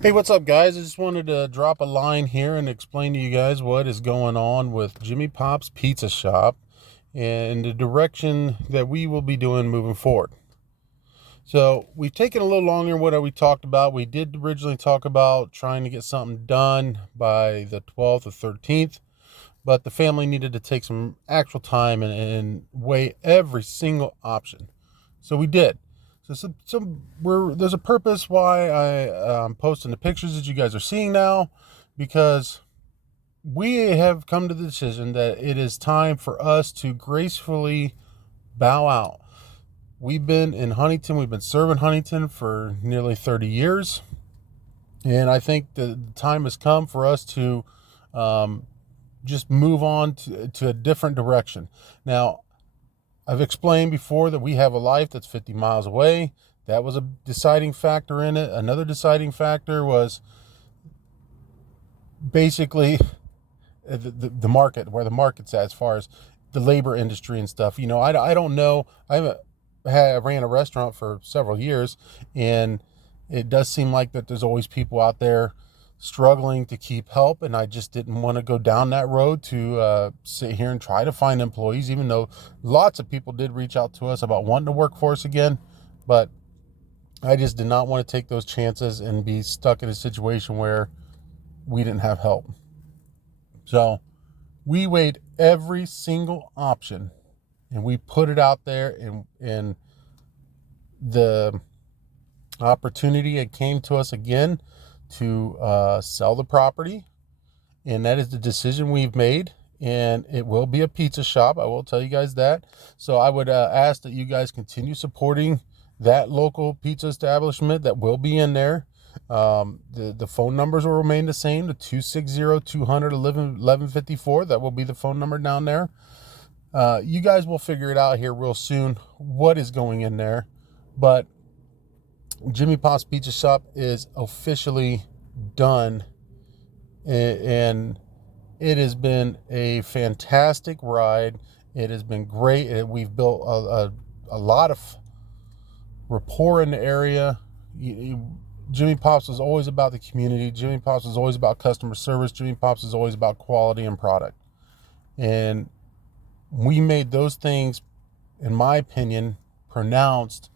Hey, what's up, guys? I just wanted to drop a line here and explain to you guys what is going on with Jimmy Pop's Pizza Shop and the direction that we will be doing moving forward. So, we've taken a little longer than what we talked about. We did originally talk about trying to get something done by the 12th or 13th, but the family needed to take some actual time and weigh every single option. So, we did. There's a purpose why I'm posting the pictures that you guys are seeing now, because we have come to the decision that it is time for us to gracefully bow out. We've been in Huntington, we've been serving Huntington for nearly 30 years, and I think the time has come for us to um, just move on to a different direction. Now, I've explained before that we have a life that's 50 miles away. That was a deciding factor in it. Another deciding factor was basically the market, where the market's at as far as the labor industry and stuff. I don't know. I ran a restaurant for several years, and it does seem like that there's always people out there struggling to keep help, and I just didn't want to go down that road to sit here and try to find employees, even though lots of people did reach out to us about wanting to work for us again. But I just did not want to take those chances and be stuck in a situation where we didn't have help. So we weighed every single option and we put it out there, and the opportunity it came to us again to sell the property, and that is the decision we've made. And it will be a pizza shop, I will tell you guys that. So I would ask that you guys continue supporting that local pizza establishment that will be in there. The phone numbers will remain the same, the 260-200-1154. That will be the phone number down there. You guys will figure it out here real soon what is going in there. But Jimmy Pop's Pizza Shop is officially done, and it has been a fantastic ride. It has been great. We've built a lot of rapport in the area. Jimmy Pop's was always about the community. Jimmy Pop's was always about customer service. Jimmy Pop's is always about quality and product. And we made those things, in my opinion, pronounced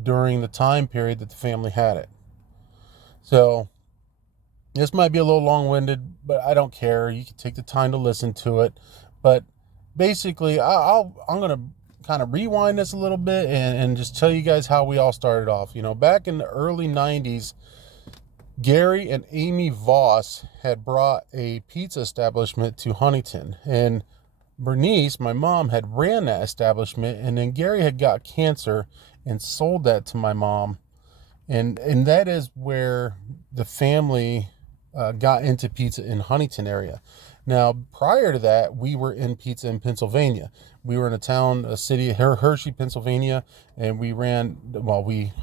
during the time period that the family had it. So this might be a little long-winded, but I don't care. You can take the time to listen to it. But basically, I'm going to kind of rewind this a little bit and just tell you guys how we all started off. Back in the early 90s, Gary and Amy Voss had brought a pizza establishment to Huntington. And Bernice, my mom, had ran that establishment. And then Gary had got cancer and sold that to my mom. And that is where the family got into pizza in Huntington area. Now, prior to that, we were in pizza in Pennsylvania. We were in a city, Hershey, Pennsylvania, and we ran. I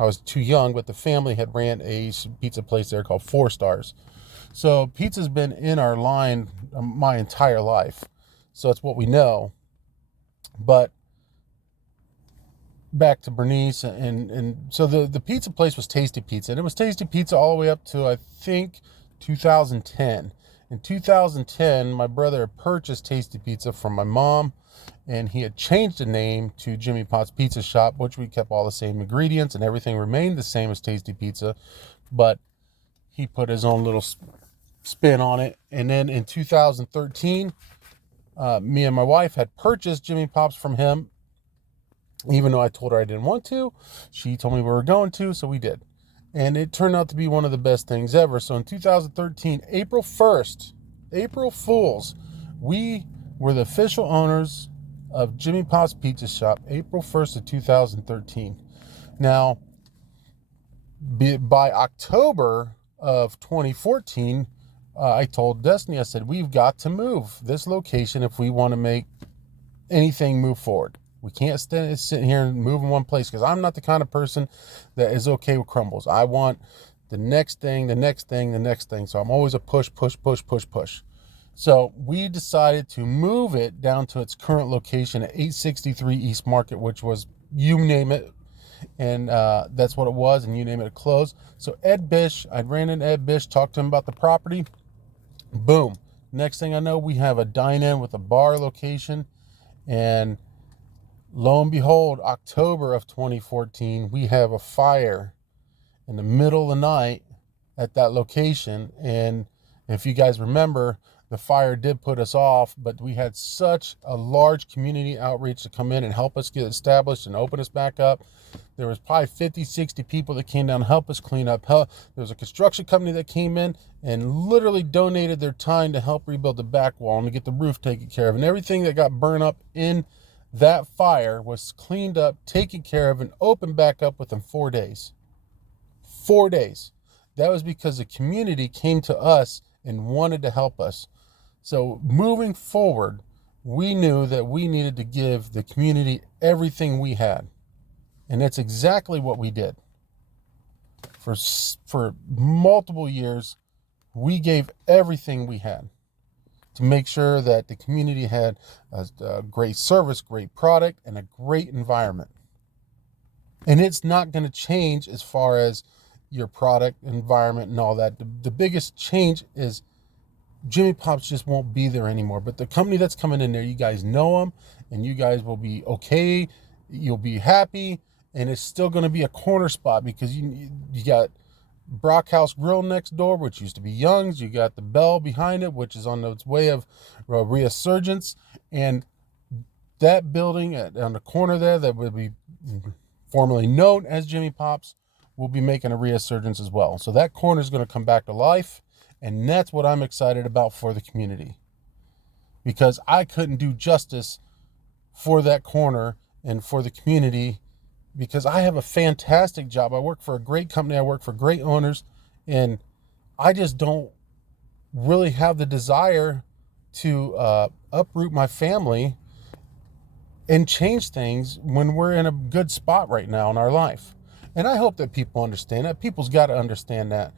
was too young, but the family had ran a pizza place there called Four Stars. So pizza's been in our line my entire life. So it's what we know. But back to Bernice, and so the pizza place was Tasty Pizza, and it was Tasty Pizza all the way up to, I think, 2010. In 2010, my brother purchased Tasty Pizza from my mom, and he had changed the name to Jimmy Pop's Pizza Shop, which we kept all the same ingredients and everything remained the same as Tasty Pizza, but he put his own little spin on it. And then in 2013, me and my wife had purchased Jimmy Pop's from him. Even though I told her I didn't want to, she told me we were going to, so we did. And it turned out to be one of the best things ever. So in 2013, April 1st, April Fools, we were the official owners of Jimmy Pop's Pizza Shop, April 1st of 2013. Now, by October of 2014, I told Destiny, I said, we've got to move this location if we want to make anything move forward. We can't sit here and move in one place, because I'm not the kind of person that is okay with crumbles. I want the next thing, the next thing, the next thing. So I'm always a push, push, push, push, push. So we decided to move it down to its current location at 863 East Market, which was, you name it, and that's what it was, and you name it, it closed. So Ed Bish, I ran into Ed Bish, talked to him about the property. Boom. Next thing I know, we have a dine-in with a bar location, and lo and behold, October of 2014, we have a fire in the middle of the night at that location. And if you guys remember, the fire did put us off, but we had such a large community outreach to come in and help us get established and open us back up. There was probably 50, 60 people that came down to help us clean up. There was a construction company that came in and literally donated their time to help rebuild the back wall and to get the roof taken care of. And everything that got burned up in that fire was cleaned up, taken care of, and opened back up within 4 days. 4 days. That was because the community came to us and wanted to help us. So moving forward, we knew that we needed to give the community everything we had. And that's exactly what we did. For multiple years, we gave everything we had to make sure that the community had a great service, great product, and a great environment. And it's not going to change as far as your product, environment, and all that. The biggest change is Jimmy Pops just won't be there anymore. But the company that's coming in there, you guys know them, and you guys will be okay. You'll be happy, and it's still going to be a corner spot because you got Brockhouse Grill next door, which used to be Young's. You got the Bell behind it, which is on its way of resurgence. And that building on the corner there that would be formerly known as Jimmy Pops will be making a resurgence as well. So that corner is going to come back to life. And that's what I'm excited about for the community, because I couldn't do justice for that corner and for the community, because I have a fantastic job. I work for a great company. I work for great owners, and I just don't really have the desire to uproot my family and change things when we're in a good spot right now in our life. And I hope that people understand that. People's got to understand that.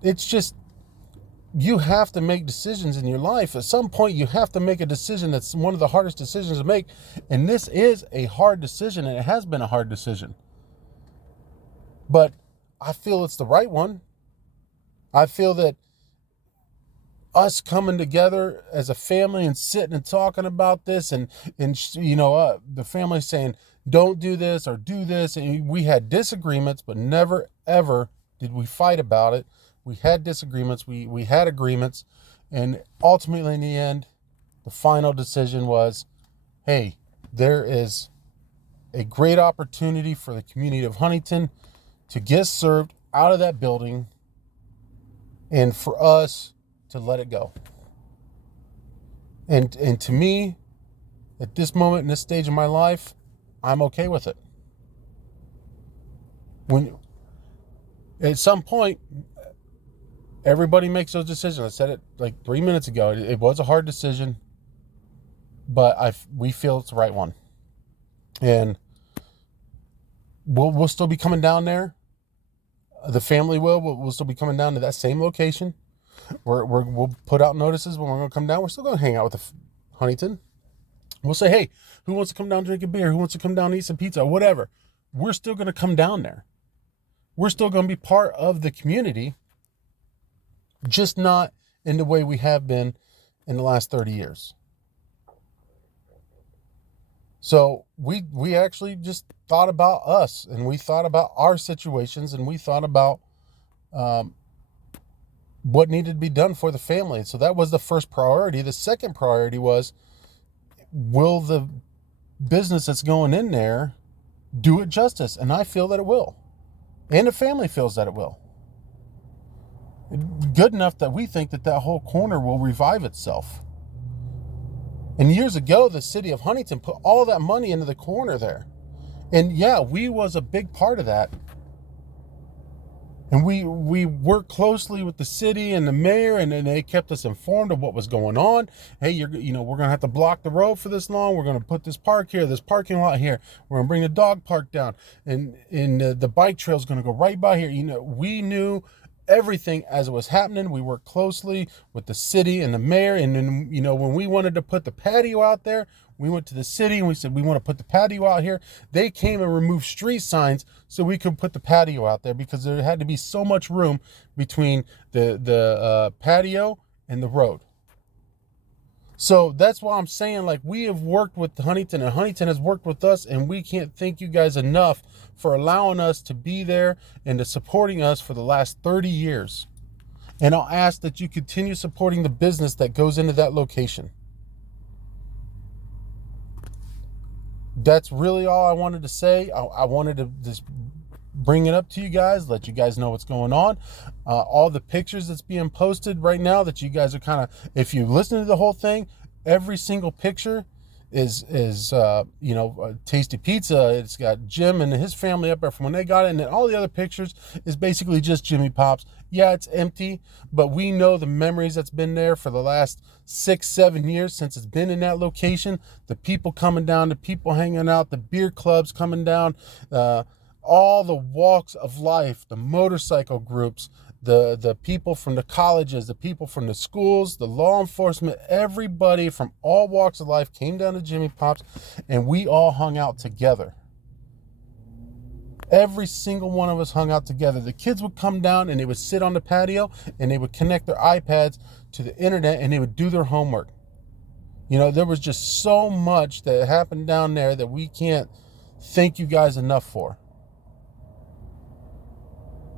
It's just, you have to make decisions in your life. At some point, you have to make a decision that's one of the hardest decisions to make. And this is a hard decision, and it has been a hard decision. But I feel it's the right one. I feel that us coming together as a family and sitting and talking about this, and the family saying, don't do this or do this. And we had disagreements, but never, ever did we fight about it. We had disagreements, we had agreements, and ultimately in the end, the final decision was, hey, there is a great opportunity for the community of Huntington to get served out of that building and for us to let it go. And to me, at this moment, in this stage of my life, I'm okay with it. At some point, everybody makes those decisions. I said it like 3 minutes ago. It was a hard decision, but we feel it's the right one. And we'll still be coming down there. The family we'll still be coming down to that same location. We'll put out notices when we're going to come down. We're still going to hang out with Huntington. We'll say, hey, who wants to come down and drink a beer? Who wants to come down and eat some pizza? Whatever. We're still going to come down there. We're still going to be part of the community, just not in the way we have been in the last 30 years. So we actually just thought about us, and we thought about our situations, and we thought about what needed to be done for the family. So that was the first priority. The second priority was, will the business that's going in there do it justice? And I feel that it will. And the family feels that it will. Good enough that we think that whole corner will revive itself. And years ago, the city of Huntington put all that money into the corner there. And yeah, we was a big part of that. And we worked closely with the city and the mayor, and they kept us informed of what was going on. Hey, we're going to have to block the road for this long. We're going to put this park here, this parking lot here. We're going to bring the dog park down, and the bike trail is going to go right by here. We knew everything as it was happening. We worked closely with the city and the mayor. And then, when we wanted to put the patio out there, we went to the city and we said, we want to put the patio out here. They came and removed street signs so we could put the patio out there, because there had to be so much room between the patio and the road. So that's why I'm saying, like, we have worked with Huntington and Huntington has worked with us, and we can't thank you guys enough for allowing us to be there and to supporting us for the last 30 years. And I'll ask that you continue supporting the business that goes into that location. That's really all I wanted to say. I wanted to just bring it up to you guys, let you guys know what's going on. All the pictures that's being posted right now that you guys are kind of, if you listen to the whole thing, every single picture is Tasty Pizza. It's got Jim and his family up there from when they got it, and then all the other pictures is basically just Jimmy Pops. Yeah, it's empty, but we know the memories that's been there for the last 6-7 years since it's been in that location. The people coming down, the people hanging out, the beer clubs coming down, all the walks of life, the motorcycle groups, the people from the colleges, the people from the schools, the law enforcement, everybody from all walks of life came down to Jimmy Pops, and we all hung out together. Every single one of us hung out together. The kids would come down and they would sit on the patio and they would connect their iPads to the internet and they would do their homework. There was just so much that happened down there that we can't thank you guys enough for.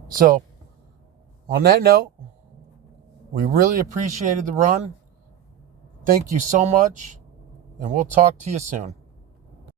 So, on that note, we really appreciated the run. Thank you so much, and we'll talk to you soon.